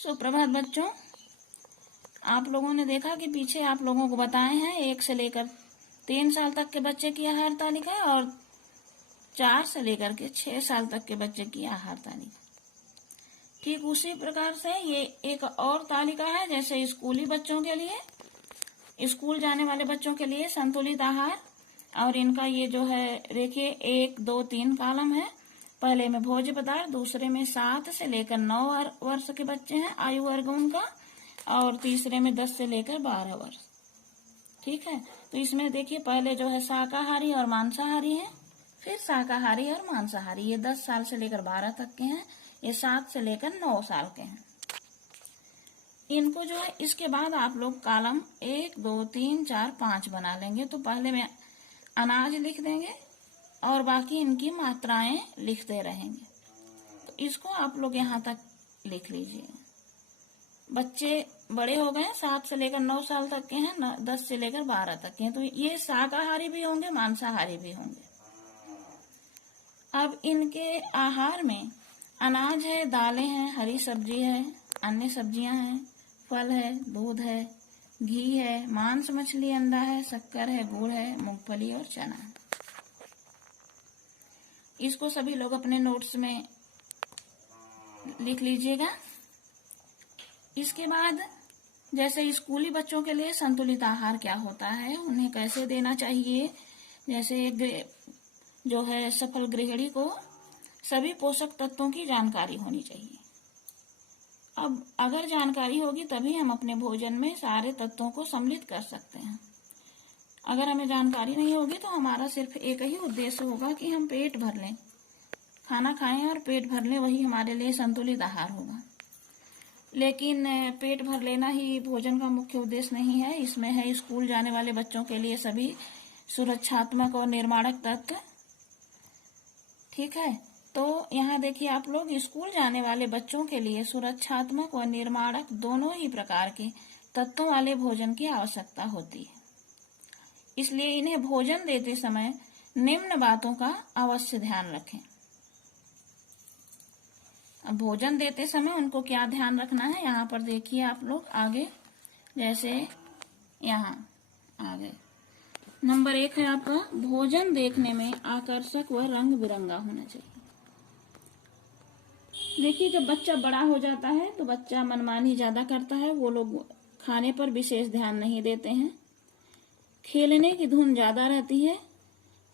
सुप्रभात बच्चों, आप लोगों ने देखा कि पीछे आप लोगों को बताए हैं 1 से लेकर 3 साल तक के बच्चे की आहार तालिका और 4 से लेकर के 6 साल तक के बच्चे की आहार तालिका। ठीक उसी प्रकार से ये एक और तालिका है जैसे स्कूली बच्चों के लिए, स्कूल जाने वाले बच्चों के लिए संतुलित आहार। और इनका ये जो है देखिए 1, 2, 3 कॉलम है। पहले में भोज्य पदार्थ, दूसरे में 7 से लेकर 9 वर्ष के बच्चे हैं आयु वर्ग उनका, और तीसरे में 10 से लेकर 12 वर्ष। ठीक है, तो इसमें देखिए पहले जो है शाकाहारी और मांसाहारी है, फिर शाकाहारी और मांसाहारी। ये 10 साल से लेकर 12 तक के हैं, ये 7 से लेकर 9 साल के हैं। इनको जो है इसके बाद आप लोग कॉलम 1, 2, 3, 4, 5 बना लेंगे। तो पहले में अनाज लिख देंगे और बाकी इनकी मात्राएं लिखते रहेंगे। तो इसको आप लोग यहाँ तक लिख लीजिए। बच्चे बड़े हो गए, 7 से लेकर 9 साल तक के हैं, 10 से लेकर 12 तक के हैं। तो ये शाकाहारी भी होंगे, मांसाहारी भी होंगे। अब इनके आहार में अनाज है, दालें हैं, हरी सब्जी है, अन्य सब्जियां हैं, फल है, दूध है, घी है, मांस, मछली, अंडा है, शक्कर है, गुड़ है, मूंगफली और चना है। इसको सभी लोग अपने नोट्स में लिख लीजिएगा। इसके बाद जैसे स्कूली बच्चों के लिए संतुलित आहार क्या होता है, उन्हें कैसे देना चाहिए, जैसे जो है सफल गृहिणी को सभी पोषक तत्वों की जानकारी होनी चाहिए। अब अगर जानकारी होगी तभी हम अपने भोजन में सारे तत्वों को सम्मिलित कर सकते हैं। अगर हमें जानकारी नहीं होगी तो हमारा सिर्फ एक ही उद्देश्य होगा कि हम पेट भर लें, खाना खाएं और पेट भर लें, वही हमारे लिए संतुलित आहार होगा। लेकिन पेट भर लेना ही भोजन का मुख्य उद्देश्य नहीं है। इसमें है स्कूल जाने वाले बच्चों के लिए सभी सुरक्षात्मक और निर्माणक तत्व। ठीक है, तो यहाँ देखिए आप लोग स्कूल जाने वाले बच्चों के लिए सुरक्षात्मक और निर्माणक दोनों ही प्रकार के तत्वों वाले भोजन की आवश्यकता होती है। इसलिए इन्हें भोजन देते समय निम्न बातों का अवश्य ध्यान रखें। अब भोजन देते समय उनको क्या ध्यान रखना है, यहाँ पर देखिए आप लोग आगे, जैसे यहाँ आगे नंबर 1 है आपका, भोजन देखने में आकर्षक व रंग बिरंगा होना चाहिए। देखिए जब बच्चा बड़ा हो जाता है तो बच्चा मनमानी ज्यादा करता है, वो लोग खाने पर विशेष ध्यान नहीं देते हैं, खेलने की धुन ज्यादा रहती है,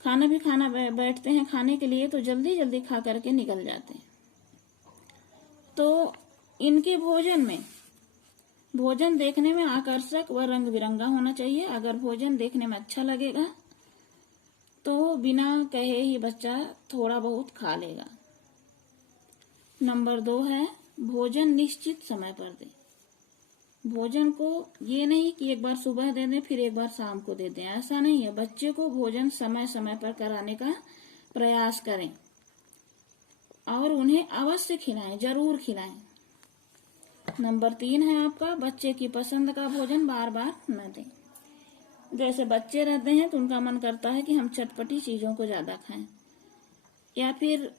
खाना बैठते हैं खाने के लिए तो जल्दी जल्दी खा करके निकल जाते हैं। तो इनके भोजन देखने में आकर्षक व रंग बिरंगा होना चाहिए। अगर भोजन देखने में अच्छा लगेगा तो बिना कहे ही बच्चा थोड़ा बहुत खा लेगा। नंबर 2 है, भोजन निश्चित समय पर दें। भोजन को ये नहीं कि एक बार सुबह दे दें फिर एक बार शाम को दे दें, ऐसा नहीं है। बच्चे को भोजन समय समय पर कराने का प्रयास करें और उन्हें अवश्य खिलाएं, जरूर खिलाएं। नंबर 3 है आपका, बच्चे की पसंद का भोजन बार बार न दें। जैसे बच्चे रहते हैं तो उनका मन करता है कि हम चटपटी चीजों को ज्यादा खाएं, या फिर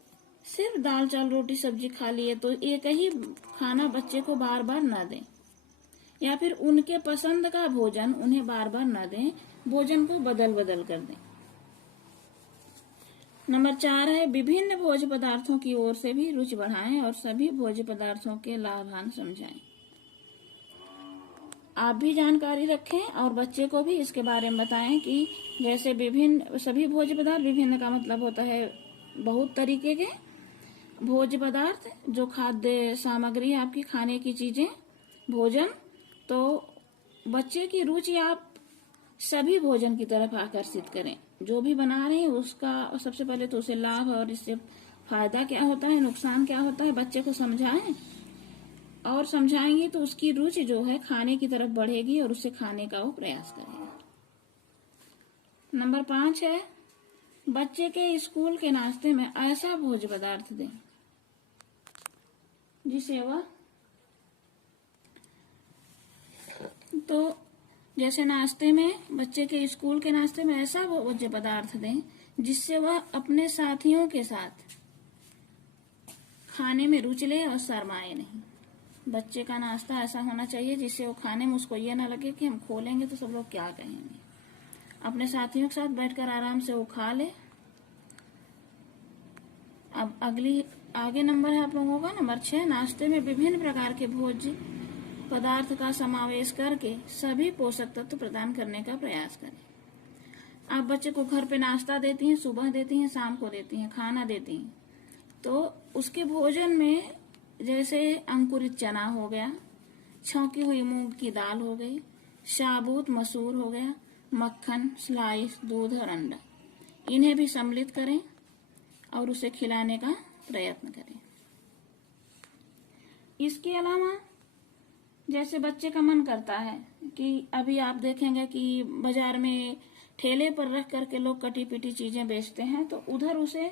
सिर्फ दाल चावल रोटी सब्जी खा लिए, तो एक ही खाना बच्चे को बार बार न दें, या फिर उनके पसंद का भोजन उन्हें बार बार न दें, भोजन को बदल बदल कर दें। नंबर 4 है, विभिन्न भोज्य पदार्थों की ओर से भी रुचि बढ़ाएं और सभी भोज्य पदार्थों के लाभान समझाएं। आप भी जानकारी रखें और बच्चे को भी इसके बारे में बताएं कि जैसे सभी भोज्य पदार्थ, विभिन्न का मतलब होता है बहुत तरीके के भोज्य पदार्थ, जो खाद्य सामग्री है आपकी, खाने की चीजें, भोजन। तो बच्चे की रुचि आप सभी भोजन की तरफ आकर्षित करें। जो भी बना रहे हैं उसका सबसे पहले तो उसे लाभ और इससे फायदा क्या होता है, नुकसान क्या होता है, बच्चे को समझाएं, और समझाएंगे तो उसकी रुचि जो है खाने की तरफ बढ़ेगी और उसे खाने का वो प्रयास करेगा। नंबर 5 है, बच्चे के स्कूल के नाश्ते में ऐसा भोज्य पदार्थ दें जिसे वह, तो जैसे नाश्ते में, बच्चे के स्कूल के नाश्ते में ऐसा भोज्य पदार्थ दें जिससे वह अपने साथियों के साथ खाने में रुचि ले और शर्माए नहीं। बच्चे का नाश्ता ऐसा होना चाहिए जिससे वो खाने में उसको ये ना लगे कि हम खोलेंगे तो सब लोग क्या कहेंगे। अपने साथियों के साथ बैठकर आराम से वो खा ले। अब आगे नंबर है आप लोगों का नंबर 6। नाश्ते में विभिन्न प्रकार के भोज्य पदार्थ का समावेश करके सभी पोषक तत्व प्रदान करने का प्रयास करें। आप बच्चे को घर पे नाश्ता देती हैं, सुबह देती हैं, शाम को देती हैं, खाना देती हैं, तो उसके भोजन में जैसे अंकुरित चना हो गया, छौंकी हुई मूंग की दाल हो गई, साबुत मसूर हो गया, मक्खन, स्लाइस, दूध और अंडा, इन्हें भी सम्मिलित करें और उसे खिलाने का प्रयत्न करें। इसके अलावा जैसे बच्चे का मन करता है कि अभी आप देखेंगे कि बाजार में ठेले पर रख करके लोग कटी पीटी चीजें बेचते हैं, तो उधर उसे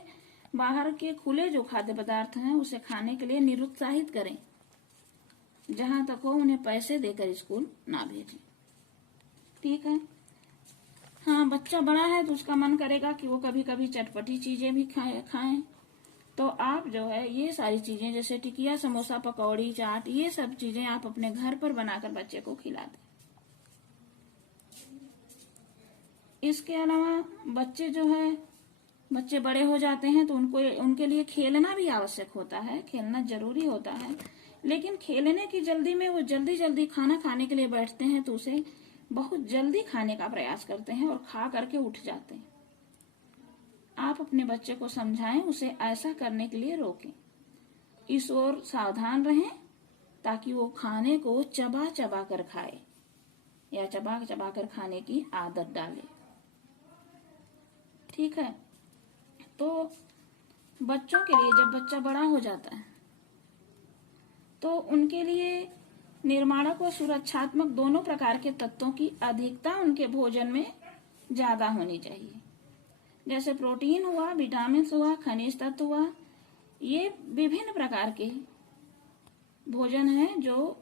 बाहर के खुले जो खाद्य पदार्थ हैं उसे खाने के लिए निरुत्साहित करें। जहां तक हो उन्हें पैसे देकर स्कूल ना भेजें। ठीक है। हाँ, बच्चा बड़ा है तो उसका मन करेगा कि वो कभी कभी चटपटी चीजें भी खाएं, तो आप जो है ये सारी चीजें जैसे टिकिया, समोसा, पकौड़ी, चाट, ये सब चीजें आप अपने घर पर बनाकर बच्चे को खिला दें। इसके अलावा बच्चे बड़े हो जाते हैं तो उनके लिए खेलना भी आवश्यक होता है, खेलना जरूरी होता है। लेकिन खेलने की जल्दी में वो जल्दी खाना खाने के लिए बैठते हैं तो उसे बहुत जल्दी खाने का प्रयास करते हैं और खा करके उठ जाते हैं। आप अपने बच्चे को समझाएं, उसे ऐसा करने के लिए रोकें। इस ओर सावधान रहें ताकि वो खाने को चबा चबा कर खाए या चबा चबा कर खाने की आदत डाले। ठीक है। तो बच्चों के लिए जब बच्चा बड़ा हो जाता है तो उनके लिए निर्माणक और सुरक्षात्मक दोनों प्रकार के तत्वों की अधिकता उनके भोजन में ज्यादा होनी चाहिए। जैसे प्रोटीन हुआ, विटामिन हुआ, खनिज तत्व हुआ, ये विभिन्न प्रकार के भोजन हैं जो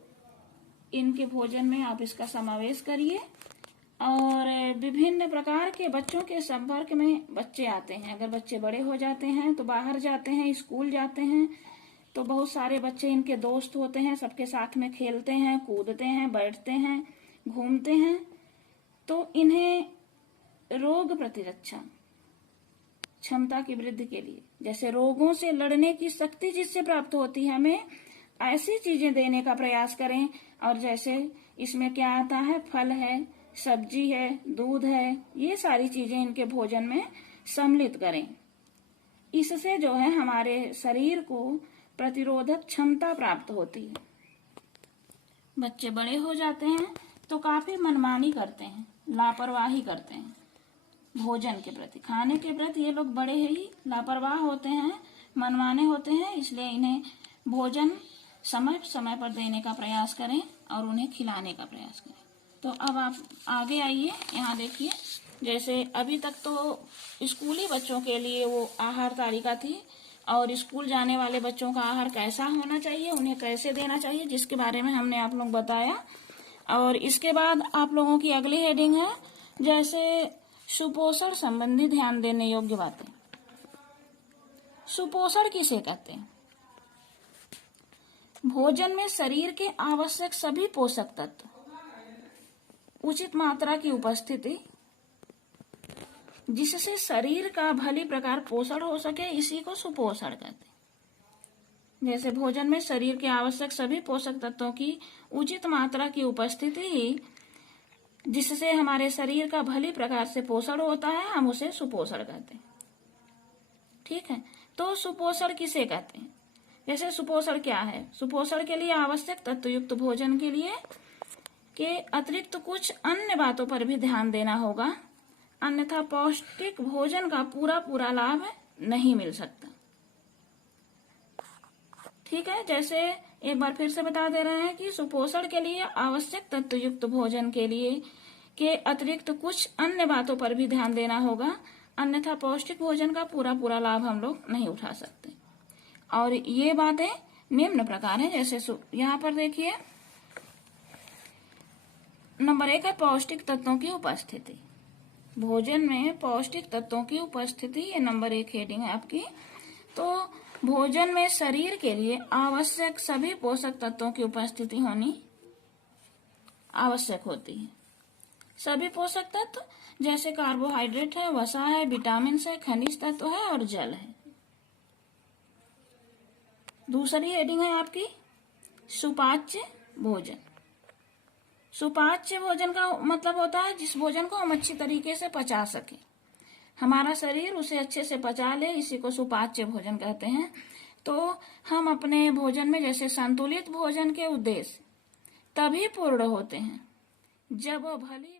इनके भोजन में आप इसका समावेश करिए। और विभिन्न प्रकार के बच्चों के संपर्क में बच्चे आते हैं। अगर बच्चे बड़े हो जाते हैं तो बाहर जाते हैं, स्कूल जाते हैं, तो बहुत सारे बच्चे इनके दोस्त होते हैं, सबके साथ में खेलते हैं, कूदते हैं, बैठते हैं, घूमते हैं, तो इन्हें रोग प्रतिरक्षा क्षमता की वृद्धि के लिए जैसे रोगों से लड़ने की शक्ति जिससे प्राप्त होती है, हमें ऐसी चीजें देने का प्रयास करें। और जैसे इसमें क्या आता है, फल है, सब्जी है, दूध है, ये सारी चीजें इनके भोजन में सम्मिलित करें। इससे जो है हमारे शरीर को प्रतिरोधक क्षमता प्राप्त होती है। बच्चे बड़े हो जाते हैं तो काफी मनमानी करते हैं, लापरवाही करते हैं भोजन के प्रति, खाने के प्रति। ये लोग बड़े ही लापरवाह होते हैं, मनमाने होते हैं। इसलिए इन्हें भोजन समय समय पर देने का प्रयास करें और उन्हें खिलाने का प्रयास करें। तो अब आप आगे आइए, यहाँ देखिए। जैसे अभी तक तो स्कूली बच्चों के लिए वो आहार तालिका थी और स्कूल जाने वाले बच्चों का आहार कैसा होना चाहिए, उन्हें कैसे देना चाहिए, जिसके बारे में हमने आप लोग बताया। और इसके बाद आप लोगों की अगली हेडिंग है जैसे सुपोषण संबंधी ध्यान देने योग्य बातें। सुपोषण किसे कहते हैं? भोजन में शरीर के आवश्यक सभी पोषक तत्व, उचित मात्रा की उपस्थिति, जिससे शरीर का भली प्रकार पोषण हो सके, इसी को सुपोषण कहते हैं। जैसे भोजन में शरीर के आवश्यक सभी पोषक तत्वों की उचित मात्रा की उपस्थिति, जिससे हमारे शरीर का भली प्रकार से पोषण होता है, हम उसे सुपोषण कहते हैं। ठीक है। तो सुपोषण किसे कहते हैं? जैसे सुपोषण क्या है? सुपोषण के लिए आवश्यक तत्वयुक्त भोजन के लिए के अतिरिक्त कुछ अन्य बातों पर भी ध्यान देना होगा, अन्यथा पौष्टिक भोजन का पूरा लाभ नहीं मिल सकता। ठीक है। जैसे एक बार फिर से बता दे रहे हैं कि सुपोषण के लिए आवश्यक तत्वयुक्त भोजन के लिए के अतिरिक्त कुछ अन्य बातों पर भी ध्यान देना होगा, अन्यथा पौष्टिक भोजन का पूरा लाभ हम लोग नहीं उठा सकते। और ये बातें निम्न प्रकार हैं। जैसे यहाँ पर देखिए, नंबर 1 है पौष्टिक तत्वों की उपस्थिति। भोजन में पौष्टिक तत्वों की उपस्थिति, ये नंबर 1 हेडिंग है आपकी। तो भोजन में शरीर के लिए आवश्यक सभी पोषक तत्वों की उपस्थिति होनी आवश्यक होती है। सभी पोषक तत्व जैसे कार्बोहाइड्रेट है, वसा है, विटामिन है, खनिज तत्व है और जल है। दूसरी हेडिंग है आपकी सुपाच्य भोजन। सुपाच्य भोजन का मतलब होता है जिस भोजन को हम अच्छी तरीके से पचा सके, हमारा शरीर उसे अच्छे से पचा ले, इसी को सुपाच्य भोजन कहते हैं। तो हम अपने भोजन में जैसे संतुलित भोजन के उद्देश्य तभी पूर्ण होते हैं जब वो भली